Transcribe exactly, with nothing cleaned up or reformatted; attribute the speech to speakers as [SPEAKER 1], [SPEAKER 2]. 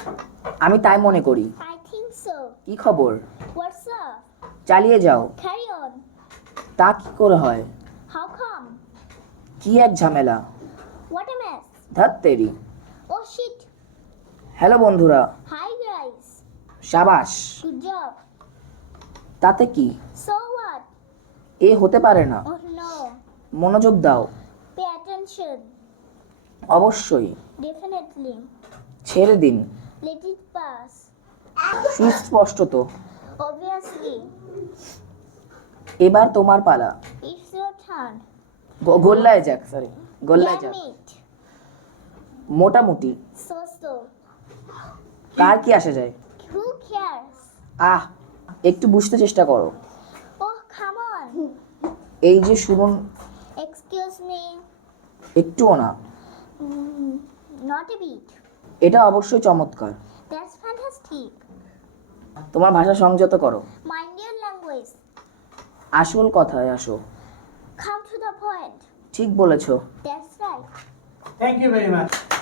[SPEAKER 1] আমি তাই মনে করি।
[SPEAKER 2] I think so.
[SPEAKER 1] কি খবর?
[SPEAKER 2] What's up?
[SPEAKER 1] চালিয়ে যাও।
[SPEAKER 2] Carry on.
[SPEAKER 1] তা কি করে হয়?
[SPEAKER 2] How come?
[SPEAKER 1] কি এক ঝামেলা।
[SPEAKER 2] What a mess.
[SPEAKER 1] ধ্যাৎ তেরি।
[SPEAKER 2] Oh shit.
[SPEAKER 1] হ্যালো বন্ধুরা।
[SPEAKER 2] Hi guys.
[SPEAKER 1] সাবাস।
[SPEAKER 2] Good job.
[SPEAKER 1] তাতে কি?
[SPEAKER 2] So what?
[SPEAKER 1] এ হতে পারে না।
[SPEAKER 2] Oh no.
[SPEAKER 1] মনোযোগ দাও।
[SPEAKER 2] Pay attention.
[SPEAKER 1] অবশ্যই।
[SPEAKER 2] Definitely.
[SPEAKER 1] ছেড়ে দিন।
[SPEAKER 2] Let it pass.
[SPEAKER 1] সুস্পষ্টত।
[SPEAKER 2] Obviously.
[SPEAKER 1] এবার তোমার পালা।
[SPEAKER 2] It's your turn.
[SPEAKER 1] গ- গোল্লায় যাক সরি গোল্লায় যাক।
[SPEAKER 2] Damn it.
[SPEAKER 1] মোটামুটি।
[SPEAKER 2] So so.
[SPEAKER 1] কার কি আসে যায়?
[SPEAKER 2] Who cares?
[SPEAKER 1] আহ একটু বুঝতে চেষ্টা করো।
[SPEAKER 2] Oh come on.
[SPEAKER 1] এই যে শুনুন।
[SPEAKER 2] Excuse me.
[SPEAKER 1] একটুও না।
[SPEAKER 2] Mm, not a bit.
[SPEAKER 1] এটা অবশ্যই চমৎকার।
[SPEAKER 2] That's fantastic.
[SPEAKER 1] তোমার ভাষা সংযত করো।
[SPEAKER 2] Mind your language.
[SPEAKER 1] আসল কথায় আসো।
[SPEAKER 2] Come to the point.
[SPEAKER 1] ঠিক বলেছো।
[SPEAKER 2] That's right.
[SPEAKER 3] Thank you very much.